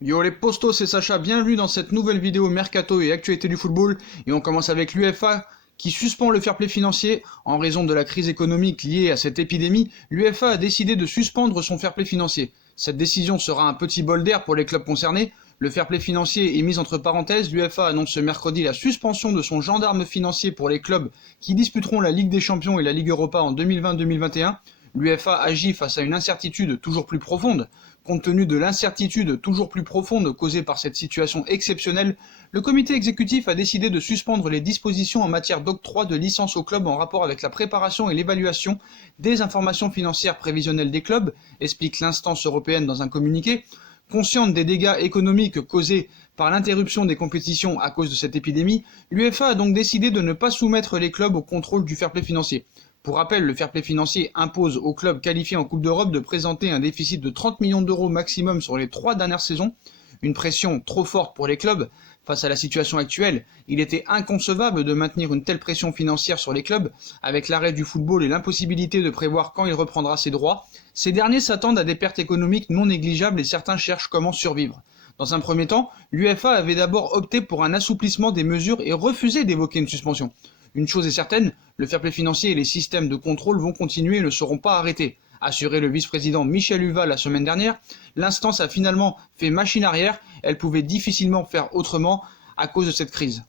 Yo les postos, c'est Sacha, bienvenue dans cette nouvelle vidéo Mercato et actualité du football. Et on commence avec l'UEFA qui suspend le fair play financier. En raison de la crise économique liée à cette épidémie, l'UEFA a décidé de suspendre son fair play financier. Cette décision sera un petit bol d'air pour les clubs concernés. Le fair play financier est mis entre parenthèses. L'UEFA annonce ce mercredi la suspension de son gendarme financier pour les clubs qui disputeront la Ligue des Champions et la Ligue Europa en 2020-2021. L'UEFA agit face à une incertitude toujours plus profonde. Compte tenu de l'incertitude toujours plus profonde causée par cette situation exceptionnelle, le comité exécutif a décidé de suspendre les dispositions en matière d'octroi de licences aux clubs en rapport avec la préparation et l'évaluation des informations financières prévisionnelles des clubs, explique l'instance européenne dans un communiqué. Consciente des dégâts économiques causés par l'interruption des compétitions à cause de cette épidémie, l'UEFA a donc décidé de ne pas soumettre les clubs au contrôle du fair play financier. Pour rappel, le fair play financier impose aux clubs qualifiés en Coupe d'Europe de présenter un déficit de 30 millions d'euros maximum sur les 3 dernières saisons, une pression trop forte pour les clubs. Face à la situation actuelle, il était inconcevable de maintenir une telle pression financière sur les clubs, avec l'arrêt du football et l'impossibilité de prévoir quand il reprendra ses droits. Ces derniers s'attendent à des pertes économiques non négligeables et certains cherchent comment survivre. Dans un premier temps, l'UEFA avait d'abord opté pour un assouplissement des mesures et refusé d'évoquer une suspension. Une chose est certaine, le fair play financier et les systèmes de contrôle vont continuer et ne seront pas arrêtés, assurait le vice-président Michel Uval la semaine dernière. L'instance a finalement fait machine arrière, elle pouvait difficilement faire autrement à cause de cette crise.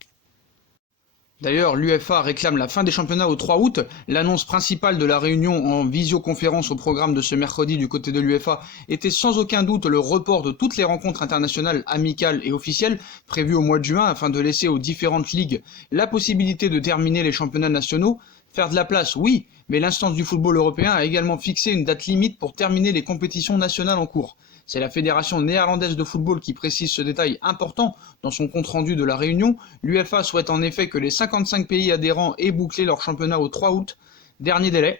D'ailleurs, l'UEFA réclame la fin des championnats au 3 août. L'annonce principale de la réunion en visioconférence au programme de ce mercredi du côté de l'UEFA était sans aucun doute le report de toutes les rencontres internationales amicales et officielles prévues au mois de juin afin de laisser aux différentes ligues la possibilité de terminer les championnats nationaux. Faire de la place, oui, mais l'instance du football européen a également fixé une date limite pour terminer les compétitions nationales en cours. C'est la Fédération néerlandaise de football qui précise ce détail important dans son compte-rendu de la réunion. L'UEFA souhaite en effet que les 55 pays adhérents aient bouclé leur championnat au 3 août, dernier délai.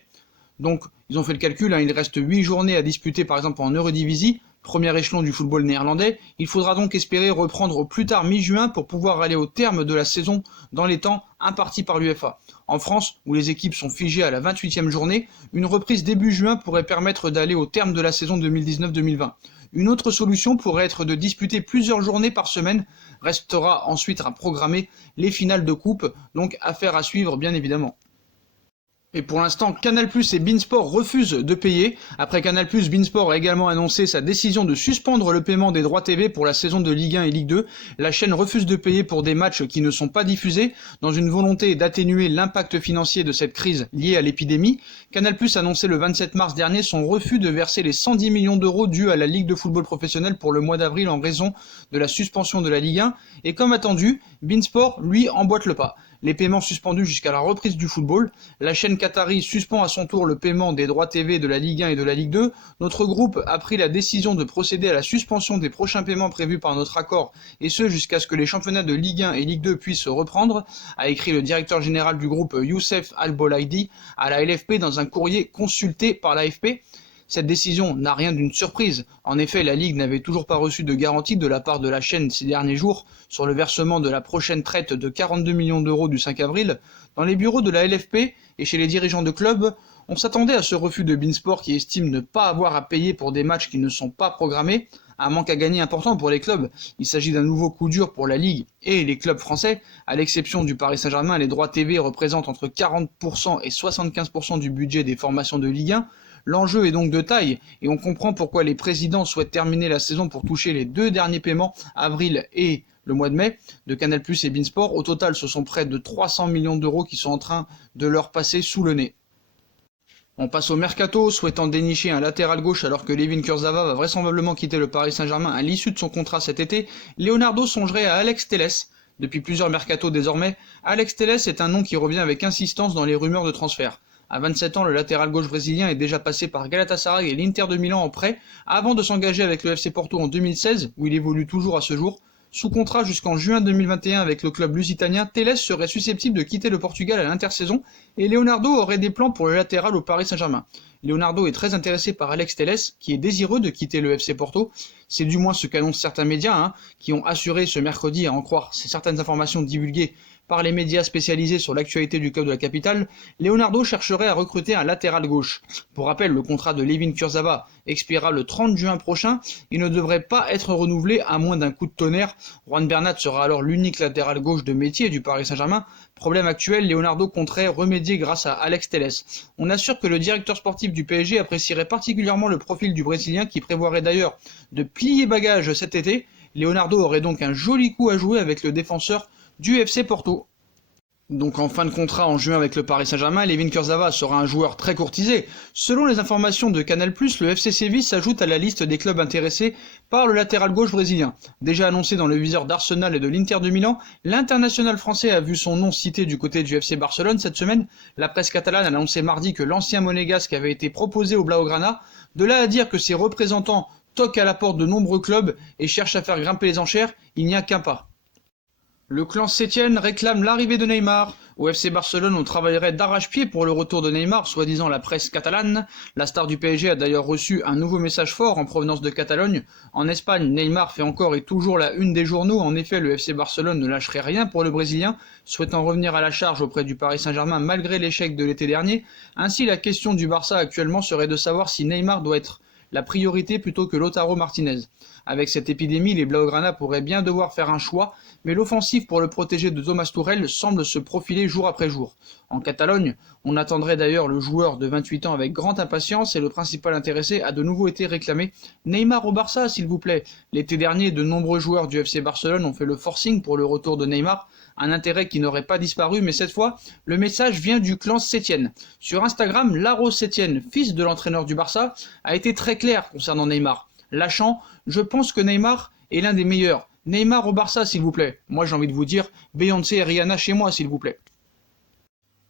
Donc, ils ont fait le calcul, il reste 8 journées à disputer par exemple en Eredivisie, premier échelon du football néerlandais. Il faudra donc espérer reprendre au plus tard mi-juin pour pouvoir aller au terme de la saison dans les temps impartis par l'UEFA. En France, où les équipes sont figées à la 28e journée, une reprise début juin pourrait permettre d'aller au terme de la saison 2019-2020. Une autre solution pourrait être de disputer plusieurs journées par semaine. Restera ensuite à programmer les finales de coupe, donc affaire à suivre bien évidemment. Et pour l'instant, Canal+ et beIN Sport refusent de payer. Après Canal+, beIN Sport a également annoncé sa décision de suspendre le paiement des droits TV pour la saison de Ligue 1 et Ligue 2. La chaîne refuse de payer pour des matchs qui ne sont pas diffusés, dans une volonté d'atténuer l'impact financier de cette crise liée à l'épidémie. Canal+ a annoncé le 27 mars dernier son refus de verser les 110 millions d'euros dus à la Ligue de football professionnel pour le mois d'avril en raison de la suspension de la Ligue 1. Et comme attendu, beIN Sport, lui, emboîte le pas. Les paiements suspendus jusqu'à la reprise du football. La chaîne qatari suspend à son tour le paiement des droits TV de la Ligue 1 et de la Ligue 2. Notre groupe a pris la décision de procéder à la suspension des prochains paiements prévus par notre accord, et ce jusqu'à ce que les championnats de Ligue 1 et Ligue 2 puissent reprendre, a écrit le directeur général du groupe Youssef Al-Bolaidi à la LFP dans un courrier consulté par l'AFP. Cette décision n'a rien d'une surprise. En effet, la Ligue n'avait toujours pas reçu de garantie de la part de la chaîne ces derniers jours sur le versement de la prochaine traite de 42 millions d'euros du 5 avril. Dans les bureaux de la LFP et chez les dirigeants de clubs, on s'attendait à ce refus de beIN Sport qui estime ne pas avoir à payer pour des matchs qui ne sont pas programmés. Un manque à gagner important pour les clubs. Il s'agit d'un nouveau coup dur pour la Ligue et les clubs français. À l'exception du Paris Saint-Germain, les droits TV représentent entre 40% et 75% du budget des formations de Ligue 1. L'enjeu est donc de taille, et on comprend pourquoi les présidents souhaitent terminer la saison pour toucher les 2 derniers paiements, avril et le mois de mai, de Canal+ et beIN Sport. Au total, ce sont près de 300 millions d'euros qui sont en train de leur passer sous le nez. On passe au mercato, souhaitant dénicher un latéral gauche alors que Layvin Kurzawa va vraisemblablement quitter le Paris Saint-Germain à l'issue de son contrat cet été. Leonardo songerait à Alex Telles. Depuis plusieurs mercatos désormais, Alex Telles est un nom qui revient avec insistance dans les rumeurs de transfert. À 27 ans, le latéral gauche brésilien est déjà passé par Galatasaray et l'Inter de Milan en prêt, avant de s'engager avec le FC Porto en 2016, où il évolue toujours à ce jour. Sous contrat jusqu'en juin 2021 avec le club lusitanien, Telles serait susceptible de quitter le Portugal à l'intersaison et Leonardo aurait des plans pour le latéral au Paris Saint-Germain. Leonardo est très intéressé par Alex Telles, qui est désireux de quitter le FC Porto. C'est du moins ce qu'annoncent certains médias, qui ont assuré ce mercredi, à en croire certaines informations divulguées par les médias spécialisés sur l'actualité du club de la capitale, Leonardo chercherait à recruter un latéral gauche. Pour rappel, le contrat de Layvin Kurzawa expirera le 30 juin prochain. Il ne devrait pas être renouvelé à moins d'un coup de tonnerre. Juan Bernat sera alors l'unique latéral gauche de métier du Paris Saint-Germain. Problème actuel, Leonardo compterait remédier grâce à Alex Telles. On assure que le directeur sportif du PSG apprécierait particulièrement le profil du Brésilien qui prévoirait d'ailleurs de plier bagages cet été. Leonardo aurait donc un joli coup à jouer avec le défenseur du FC Porto. Donc en fin de contrat en juin avec le Paris Saint-Germain, Layvin Kurzawa sera un joueur très courtisé. Selon les informations de Canal+, le FC Séville s'ajoute à la liste des clubs intéressés par le latéral gauche brésilien. Déjà annoncé dans le viseur d'Arsenal et de l'Inter de Milan, l'international français a vu son nom cité du côté du FC Barcelone cette semaine. La presse catalane a annoncé mardi que l'ancien monégasque avait été proposé au Blaugrana. De là à dire que ses représentants toquent à la porte de nombreux clubs et cherchent à faire grimper les enchères, il n'y a qu'un pas. Le clan Sétienne réclame l'arrivée de Neymar. Au FC Barcelone, on travaillerait d'arrache-pied pour le retour de Neymar, soi-disant la presse catalane. La star du PSG a d'ailleurs reçu un nouveau message fort en provenance de Catalogne. En Espagne, Neymar fait encore et toujours la une des journaux. En effet, le FC Barcelone ne lâcherait rien pour le Brésilien, souhaitant revenir à la charge auprès du Paris Saint-Germain malgré l'échec de l'été dernier. Ainsi, la question du Barça actuellement serait de savoir si Neymar doit être la priorité plutôt que Lautaro Martinez. Avec cette épidémie, les Blaugrana pourraient bien devoir faire un choix, mais l'offensive pour le protéger de Thomas Tuchel semble se profiler jour après jour. En Catalogne, on attendrait d'ailleurs le joueur de 28 ans avec grande impatience et le principal intéressé a de nouveau été réclamé. Neymar au Barça, s'il vous plaît. L'été dernier, de nombreux joueurs du FC Barcelone ont fait le forcing pour le retour de Neymar, un intérêt qui n'aurait pas disparu, mais cette fois, le message vient du clan Sétienne. Sur Instagram, Laro Sétienne, fils de l'entraîneur du Barça, a été très clair concernant Neymar. Lâchant, je pense que Neymar est l'un des meilleurs. Neymar au Barça, s'il vous plaît. Moi, j'ai envie de vous dire, Beyoncé et Rihanna chez moi, s'il vous plaît.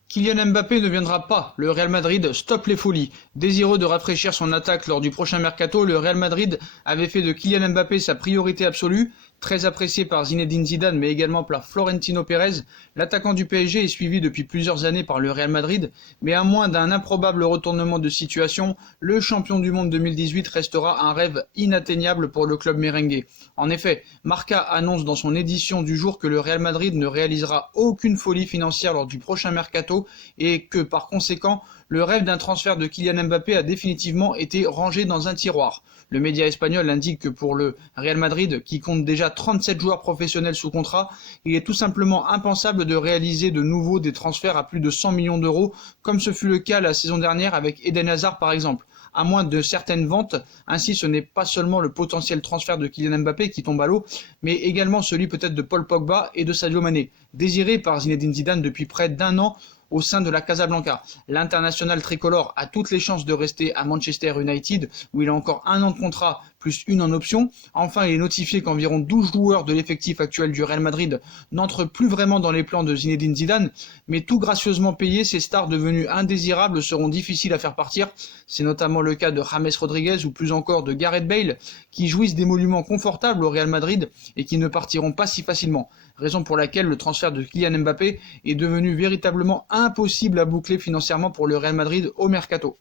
Kylian Mbappé ne viendra pas, le Real Madrid stoppe les folies. Désireux de rafraîchir son attaque lors du prochain mercato, le Real Madrid avait fait de Kylian Mbappé sa priorité absolue. Très apprécié par Zinedine Zidane mais également par Florentino Pérez, l'attaquant du PSG est suivi depuis plusieurs années par le Real Madrid, mais à moins d'un improbable retournement de situation, le champion du monde 2018 restera un rêve inatteignable pour le club merengue. En effet, Marca annonce dans son édition du jour que le Real Madrid ne réalisera aucune folie financière lors du prochain mercato et que par conséquent, le rêve d'un transfert de Kylian Mbappé a définitivement été rangé dans un tiroir. Le média espagnol indique que pour le Real Madrid, qui compte déjà 37 joueurs professionnels sous contrat, il est tout simplement impensable de réaliser de nouveau des transferts à plus de 100 millions d'euros, comme ce fut le cas la saison dernière avec Eden Hazard par exemple. À moins de certaines ventes, ainsi ce n'est pas seulement le potentiel transfert de Kylian Mbappé qui tombe à l'eau, mais également celui peut-être de Paul Pogba et de Sadio Mané, désirés par Zinedine Zidane depuis près d'un an au sein de la Casablanca. L'international tricolore a toutes les chances de rester à Manchester United, où il a encore un an de contrat, plus une en option. Enfin, il est notifié qu'environ 12 joueurs de l'effectif actuel du Real Madrid n'entrent plus vraiment dans les plans de Zinedine Zidane, mais tout gracieusement payés, ces stars devenues indésirables seront difficiles à faire partir. C'est notamment le cas de James Rodriguez ou plus encore de Gareth Bale, qui jouissent d'émoluments confortables au Real Madrid et qui ne partiront pas si facilement. Raison pour laquelle le transfert de Kylian Mbappé est devenu véritablement impossible à boucler financièrement pour le Real Madrid au mercato.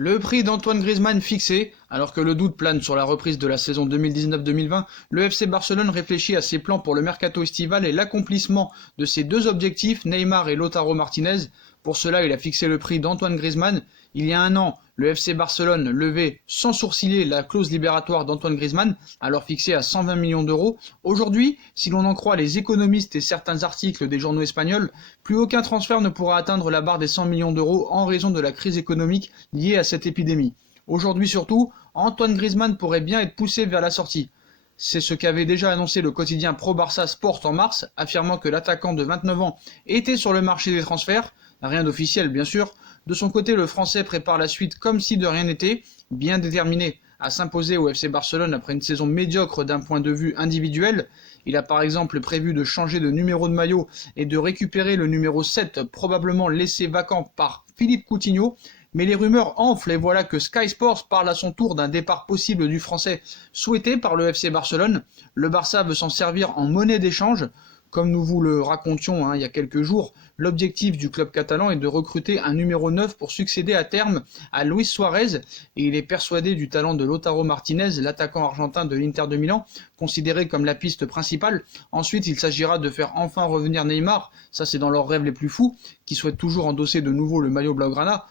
Le prix d'Antoine Griezmann fixé, alors que le doute plane sur la reprise de la saison 2019-2020, le FC Barcelone réfléchit à ses plans pour le mercato estival et l'accomplissement de ses deux objectifs, Neymar et Lautaro Martinez. Pour cela, il a fixé le prix d'Antoine Griezmann. Il y a un an, le FC Barcelone levait sans sourciller la clause libératoire d'Antoine Griezmann, alors fixée à 120 millions d'euros. Aujourd'hui, si l'on en croit les économistes et certains articles des journaux espagnols, plus aucun transfert ne pourra atteindre la barre des 100 millions d'euros en raison de la crise économique liée à cette épidémie. Aujourd'hui surtout, Antoine Griezmann pourrait bien être poussé vers la sortie. C'est ce qu'avait déjà annoncé le quotidien Pro Barça Sport en mars, affirmant que l'attaquant de 29 ans était sur le marché des transferts. Rien d'officiel bien sûr. De son côté, le Français prépare la suite comme si de rien n'était, bien déterminé à s'imposer au FC Barcelone après une saison médiocre d'un point de vue individuel. Il a par exemple prévu de changer de numéro de maillot et de récupérer le numéro 7, probablement laissé vacant par Philippe Coutinho. Mais les rumeurs enflent et voilà que Sky Sports parle à son tour d'un départ possible du Français souhaité par le FC Barcelone. Le Barça veut s'en servir en monnaie d'échange. Comme nous vous le racontions il y a quelques jours, l'objectif du club catalan est de recruter un numéro 9 pour succéder à terme à Luis Suarez, et il est persuadé du talent de Lautaro Martinez, l'attaquant argentin de l'Inter de Milan, considéré comme la piste principale. Ensuite, il s'agira de faire enfin revenir Neymar, ça c'est dans leurs rêves les plus fous, qui souhaitent toujours endosser de nouveau le maillot blaugrana.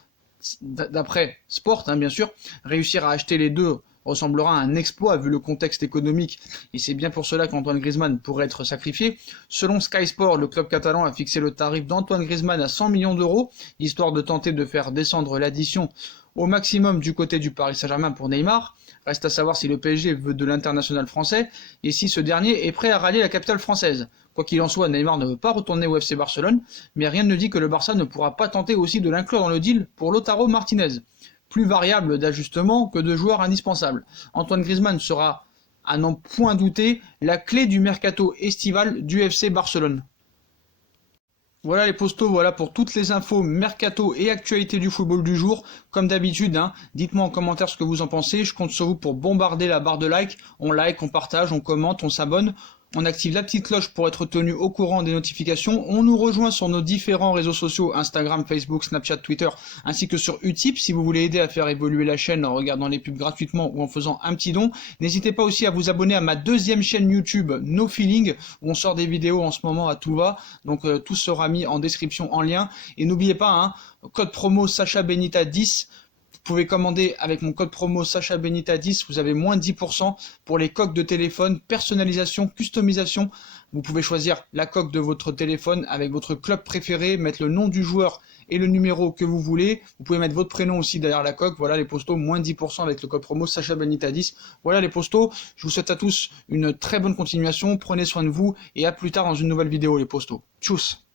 D'après Sport, bien sûr, réussir à acheter les deux ressemblera à un exploit vu le contexte économique, et c'est bien pour cela qu'Antoine Griezmann pourrait être sacrifié. Selon Sky Sport, le club catalan a fixé le tarif d'Antoine Griezmann à 100 millions d'euros, histoire de tenter de faire descendre l'addition au maximum du côté du Paris Saint-Germain pour Neymar. Reste à savoir si le PSG veut de l'international français, et si ce dernier est prêt à rallier la capitale française. Quoi qu'il en soit, Neymar ne veut pas retourner au FC Barcelone, mais rien ne dit que le Barça ne pourra pas tenter aussi de l'inclure dans le deal pour Lautaro Martinez. Plus variable d'ajustement que de joueur indispensable. Antoine Griezmann sera, à n'en point douter, la clé du mercato estival du FC Barcelone. Voilà les postos, voilà pour toutes les infos, mercato et actualités du football du jour. Comme d'habitude, dites-moi en commentaire ce que vous en pensez. Je compte sur vous pour bombarder la barre de like. On like, on partage, on commente, on s'abonne. On active la petite cloche pour être tenu au courant des notifications. On nous rejoint sur nos différents réseaux sociaux, Instagram, Facebook, Snapchat, Twitter, ainsi que sur Utip. Si vous voulez aider à faire évoluer la chaîne en regardant les pubs gratuitement ou en faisant un petit don. N'hésitez pas aussi à vous abonner à ma deuxième chaîne YouTube, No Feeling, où on sort des vidéos en ce moment à tout va. Donc tout sera mis en description en lien. Et n'oubliez pas, code promo Sacha Benita 10. Vous pouvez commander avec mon code promo Sacha Benita 10, vous avez moins de 10% pour les coques de téléphone, personnalisation, customisation. Vous pouvez choisir la coque de votre téléphone avec votre club préféré, mettre le nom du joueur et le numéro que vous voulez. Vous pouvez mettre votre prénom aussi derrière la coque. Voilà les postos, moins de 10% avec le code promo Sacha Benita 10. Voilà les postos, je vous souhaite à tous une très bonne continuation, prenez soin de vous et à plus tard dans une nouvelle vidéo les postos. Tchuss.